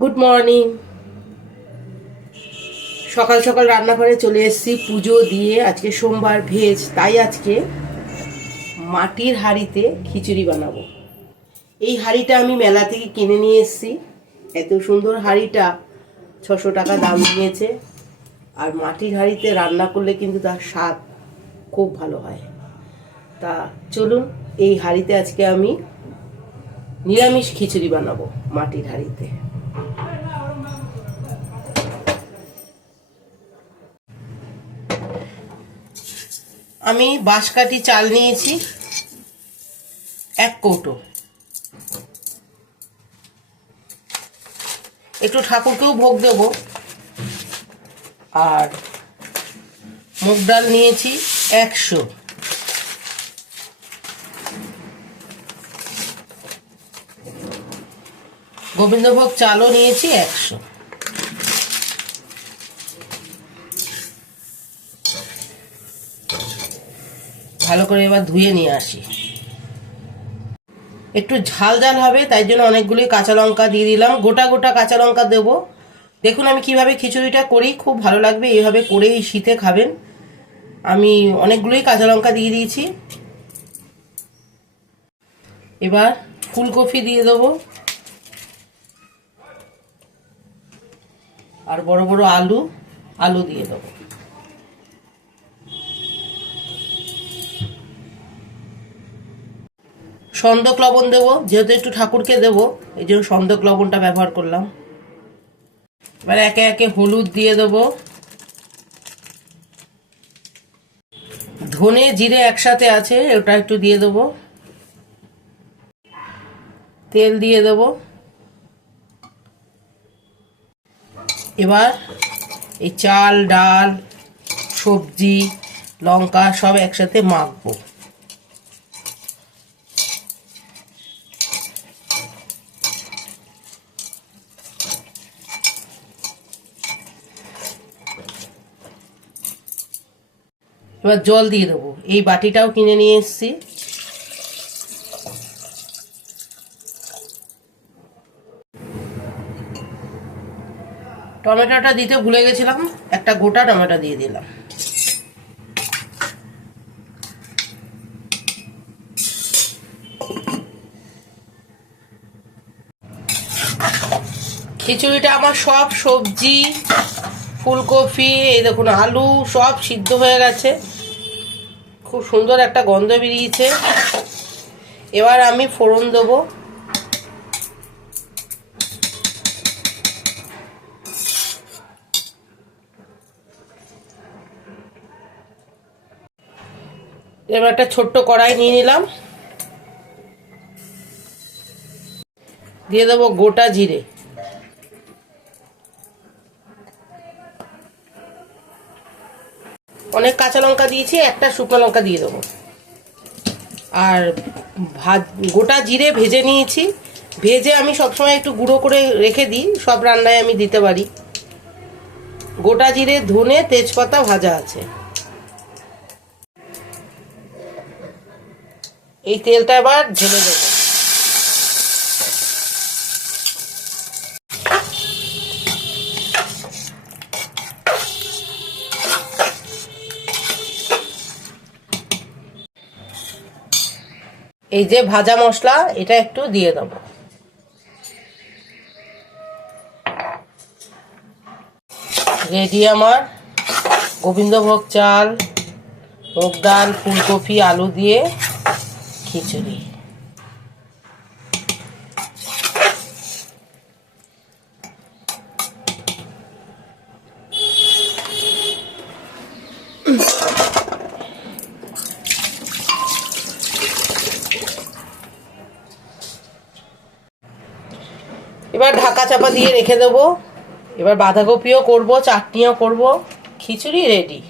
Good morning সকাল সকাল রান্নাঘরে চলে এসেছি, পুজো দিয়ে। আজকে সোমবার ভেজ, তাই আজকে মাটির হাঁড়িতে খিচুড়ি বানাবো। এই হাঁড়িটা আমি মেলা থেকে কিনে নিয়ে এসেছি। এত সুন্দর হাঁড়িটা, ছশো টাকা দাম নিয়েছে আর মাটির হাঁড়িতে রান্না করলে কিন্তু তার স্বাদ খুব ভালো হয়। তা চলুন, এই হাঁড়িতে আজকে আমি নিরামিষ খিচুড়ি বানাবো মাটির হাঁড়িতে। আমি বাঁশকাঠি চাল নিয়েছি, এক কৌটো। একটু ঠাকুরকেও ভোগ দেব। আর মুগ ডাল নিয়েছি একশো। গোবিন্দভোগ চালও নিয়েছি একশো। ভালো করে এবার ধুয়ে নিয়ে আসি। একটু ঝাল ঝাল হবে, তাই জন্য অনেকগুলি কাঁচা লঙ্কা দিয়ে দিলাম। গোটা গোটা কাঁচা লঙ্কা দেবো। দেখুন আমি কীভাবে খিচুড়িটা করি, খুব ভালো লাগবে, এইভাবে করেই শীতে খাবেন। আমি অনেকগুলোই কাঁচা লঙ্কা দিয়ে দিয়েছি। এবার ফুলকপি দিয়ে দেবো। আর বড় বড় আলু আলু দিয়ে দেবো। সন্দক লবণ দেবো, যেহেতু একটু ঠাকুরকে দেবো, এই জন্য সন্দক লবণটা ব্যবহার করলাম। এবার একে একে হলুদ দিয়ে দেবো। ধনে জিরে একসাথে আছে, ওটা একটু দিয়ে দেবো। তেল দিয়ে দেবো। এবার এই চাল, ডাল, সবজি, লঙ্কা সব একসাথে মাখবো। এবার জল দিয়ে দেবো। এই বাটিটাও কিনে নিয়ে এসেছি। টমেটোটা দিতে ভুলে গেছিলাম, একটা গোটা টমেটো দিয়ে দিলাম। খিচুড়িটা আমার সব সবজি, ফুলকপি, এই দেখুন আলু সব সিদ্ধ হয়ে গেছে। খুব সুন্দর একটা গন্ধ বেরিয়েছে। এবার আমি ফোড়ন দেবো। এবার একটা ছোট্ট কড়াই নিয়ে নিলাম। দিয়ে দেবো গোটা জিরে। অনেক কাঁচা লঙ্কা দিয়েছি, একটা শুকনো লঙ্কা দিয়ে দেবো। আর ভাজ গোটা জিরে ভেজে নিয়েছি। ভেজে আমি সবসময় একটু গুঁড়ো করে রেখে দিই, সব রান্নায় আমি দিতে পারি। গোটা জিরে, ধনে, তেজপাতা ভাজা আছে। এই তেলটা এবার ঢেলে দেবো। এই যে ভাজা মশলা, এটা একটু দিয়ে দেবো। রেডি আমার। গোবিন্দভোগ চাল মুগ ডাল, ফুলকপি, আলু দিয়ে খিচুড়ি এবার ঢাকা চাপা দিয়ে রেখে দেবো। এবার বাঁধাকপিও করব, চাটনিও করব। খিচুড়ি রেডি।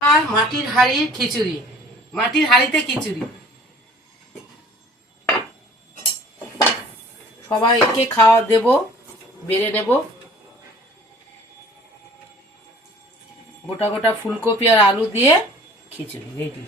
আর মাটির হাঁড়ির খিচুড়ি। মাটির হাঁড়িতে খিচুড়ি। সবাইকে খাওয়া দেব বেড়ে নেব। গোটা গোটা ফুলকপি আর আলু দিয়ে খিচুড়ি রেডি